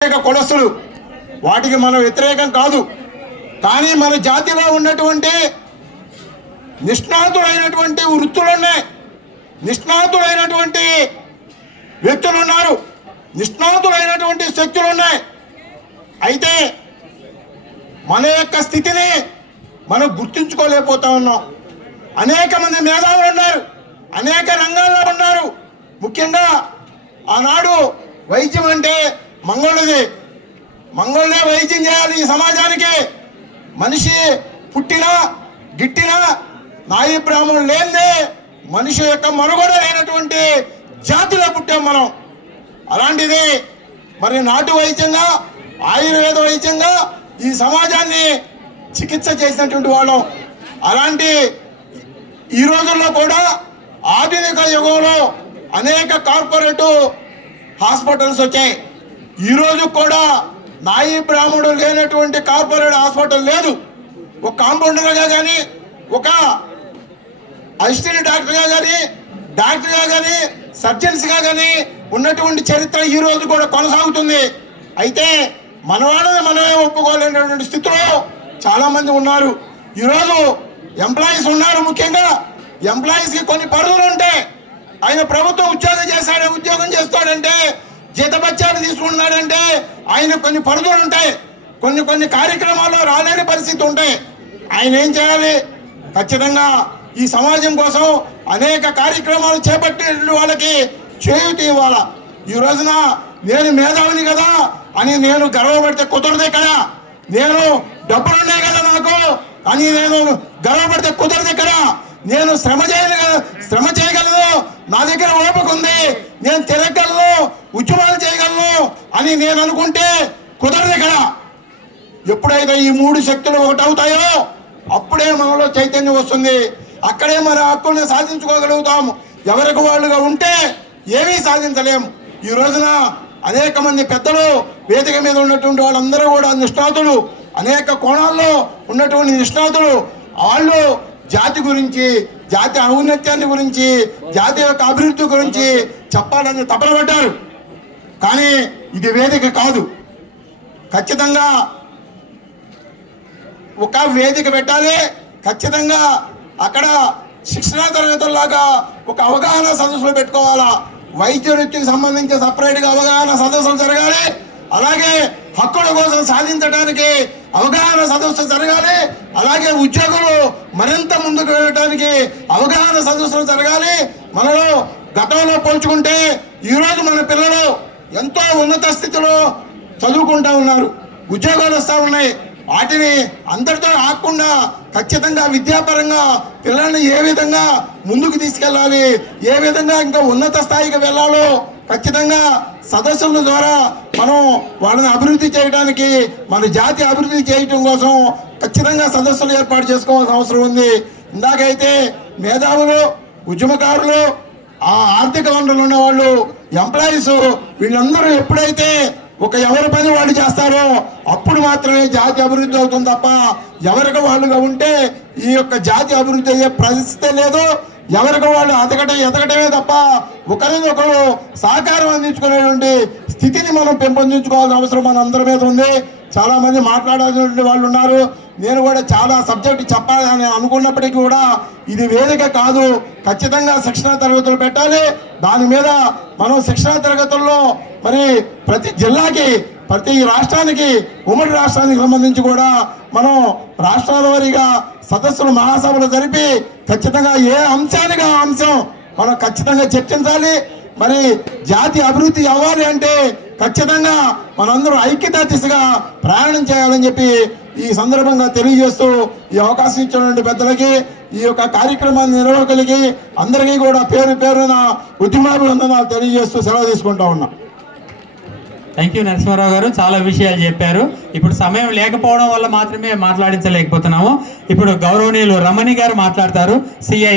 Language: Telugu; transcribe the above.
కులస్తులు వాటికి మనం వ్యతిరేకం కాదు. కానీ మన జాతిలో ఉన్నటువంటి నిష్ణాతులైనటువంటి వృత్తులు ఉన్నాయి, నిష్ణాతులైనటువంటి వ్యక్తులు ఉన్నారు, నిష్ణాతులైనటువంటి శక్తులు ఉన్నాయి. అయితే మన యొక్క స్థితిని మనం గుర్తించుకోలేకపోతా ఉన్నాం. అనేక మంది మేధావులు ఉన్నారు, అనేక రంగాల్లో ఉన్నారు. ముఖ్యంగా ఆనాడు వైద్యం అంటే మంగళుది, మంగళుడే వైద్యం చేయాలి ఈ సమాజానికి. మనిషి పుట్టినా గిట్టినా నాయి బ్రాహ్మణులు లేనిదే మనిషి యొక్క మనుగడ లేనటువంటి జాతిలో పుట్టాం మనం. అలాంటిది మరి నాటు వైద్యంగా ఆయుర్వేద వైద్యంగా ఈ సమాజాన్ని చికిత్స చేసినటువంటి వాళ్ళం. అలాంటి ఈ రోజుల్లో కూడా ఆధునిక యుగంలో అనేక కార్పొరేటు హాస్పిటల్స్ వచ్చాయి. ఈరోజు కూడా నాయి బ్రాహ్మణుడు లేనటువంటి కార్పొరేట్ హాస్పిటల్ లేదు. ఒక కాంపౌండర్గా కానీ, ఒక అసిస్టెంట్ డాక్టర్గా కానీ, డాక్టర్గా కానీ, సర్జన్స్గా కానీ ఉన్నటువంటి చరిత్ర ఈ రోజు కూడా కొనసాగుతుంది. అయితే మన వాళ్ళని మనమే ఒప్పుకోలేనటువంటి స్థితిలో చాలామంది ఉన్నారు. ఈరోజు ఎంప్లాయీస్ ఉన్నారు. ముఖ్యంగా ఎంప్లాయీస్కి కొన్ని పరిధులు ఉంటాయి. ఆయన ప్రభుత్వ ఉద్యోగం చేస్తాడంటే జీతభత్యాలు తీసుకుంటున్నాడంటే ఆయన కొన్ని పరిధులు ఉంటాయి, కొన్ని కార్యక్రమాల్లో రాలేని పరిస్థితి ఉంటాయి. ఆయన ఏం చేయాలి? ఖచ్చితంగా ఈ సమాజం కోసం అనేక కార్యక్రమాలు చేపట్టే వాళ్ళకి చేయూత ఇవ్వాలా. ఈ రోజున నేను మేధావిని కదా అని నేను గర్వపడితే కుదరదు. ఇక్కడ నేను డబ్బులు ఉన్నాయి కదా నాకు అని నేను గర్వపడితే కుదరదు. ఇక్కడ నేను శ్రమ చేయగలను, నా దగ్గర ఓపిక ఉంది, నేను తిరగలను, ఉద్యమాలు చేయగలను అని నేను అనుకుంటే కుదరదు. ఇక్కడ ఎప్పుడైతే ఈ మూడు శక్తులు ఒకటవుతాయో అప్పుడే మనలో చైతన్యం వస్తుంది. అక్కడే మన హక్కుల్ని సాధించుకోగలుగుతాం. ఎవరికి వాళ్ళుగా ఉంటే ఏమీ సాధించలేము. ఈ రోజున అనేక మంది పెద్దలు వేదిక మీద ఉన్నటువంటి వాళ్ళందరూ కూడా నిష్ణాతులు, అనేక కోణాల్లో ఉన్నటువంటి నిష్ణాతులు. వాళ్ళు జాతి గురించి, జాతి ఔన్నత్యాన్ని గురించి, జాతి యొక్క అభివృద్ధి గురించి చెప్పాలని తపన పడ్డారు. కానీ ఇది వేదిక కాదు. ఖచ్చితంగా ఒక వేదిక పెట్టాలి. ఖచ్చితంగా అక్కడ శిక్షణా తరగతుల్లాగా ఒక అవగాహన సదస్సులు పెట్టుకోవాలా. వైద్య వృత్తికి సంబంధించి సపరేట్గా అవగాహన సదస్సులు జరగాలి. అలాగే హక్కుల కోసం సాధించడానికి అవగాహన సదస్సు జరగాలి. అలాగే ఉద్యోగులు మరింత ముందుకు వెళ్ళడానికి అవగాహన సదస్సులు జరగాలి. మనలో గతంలో పోల్చుకుంటే ఈరోజు మన పిల్లలు ఎంతో ఉన్నత స్థితిలో చదువుకుంటూ ఉన్నారు, ఉద్యోగాలు వస్తూ ఉన్నాయి. వాటిని అందరితో ఆకుండా ఖచ్చితంగా విద్యాపరంగా పిల్లల్ని ఏ విధంగా ముందుకు తీసుకెళ్ళాలి, ఏ విధంగా ఇంకా ఉన్నత స్థాయికి వెళ్ళాలో ఖచ్చితంగా సదస్సుల ద్వారా మనం వాళ్ళని అభివృద్ధి చేయడానికి, మన జాతి అభివృద్ధి చేయటం కోసం ఖచ్చితంగా సదస్సులు ఏర్పాటు చేసుకోవాల్సిన అవసరం ఉంది. ఇందాకైతే మేధావులు, ఉద్యమకారులు, ఆ ఆర్థిక వనరులు ఉన్నవాళ్ళు, ఎంప్లాయీస్ వీళ్ళందరూ ఎప్పుడైతే ఎవరి పని వాళ్ళు చేస్తారో అప్పుడు మాత్రమే జాతి అభివృద్ధి అవుతుంది తప్ప ఎవరికి వాళ్ళుగా ఉంటే ఈ యొక్క జాతి అభివృద్ధి అయ్యే పరిస్థితే లేదు. ఎవరికి వాళ్ళు ఎదగటమే తప్ప ఒకరినొకరు సహకారం అందించుకునేటువంటి స్థితిని మనం పెంపొందించుకోవాల్సిన అవసరం మన అందరి మీద ఉంది. చాలా మంది మాట్లాడాల్సినటువంటి వాళ్ళు ఉన్నారు. నేను కూడా చాలా సబ్జెక్టు చెప్పాలని అనుకున్నప్పటికీ కూడా ఇది వేదిక కాదు. ఖచ్చితంగా శిక్షణా తరగతులు పెట్టాలి. దాని మీద మనం శిక్షణా తరగతుల్లో మరి ప్రతి జిల్లాకి, ప్రతి రాష్ట్రానికి, ఉమ్మడి రాష్ట్రానికి సంబంధించి కూడా మనం రాష్ట్రాల వారీగా సదస్సులు, మహాసభలు జరిపి ఖచ్చితంగా ఏ అంశానికి ఆ అంశం మనం ఖచ్చితంగా చర్చించాలి. మరి జాతి అభివృద్ధి అవ్వాలి అంటే ఖచ్చితంగా మనందరూ ఐక్యతా దిశగా ప్రయాణం చేయాలని చెప్పి ఈ సందర్భంగా తెలియజేస్తూ ఈ అవకాశం ఇచ్చినటువంటి పెద్దలకి, ఈ యొక్క కార్యక్రమాన్ని నిర్వాహకులకి అందరికీ కూడా పేరు పేరున ఉద్యమాభివందనాలు తెలియజేస్తూ సెలవు తీసుకుంటా ఉన్నా. థ్యాంక్ యూ నరసింహారావు గారు, చాలా విషయాలు చెప్పారు. ఇప్పుడు సమయం లేకపోవడం వల్ల మాత్రమే మాట్లాడించలేకపోతున్నాము. ఇప్పుడు గౌరవనీయులు రమణి గారు మాట్లాడతారు, సిఐ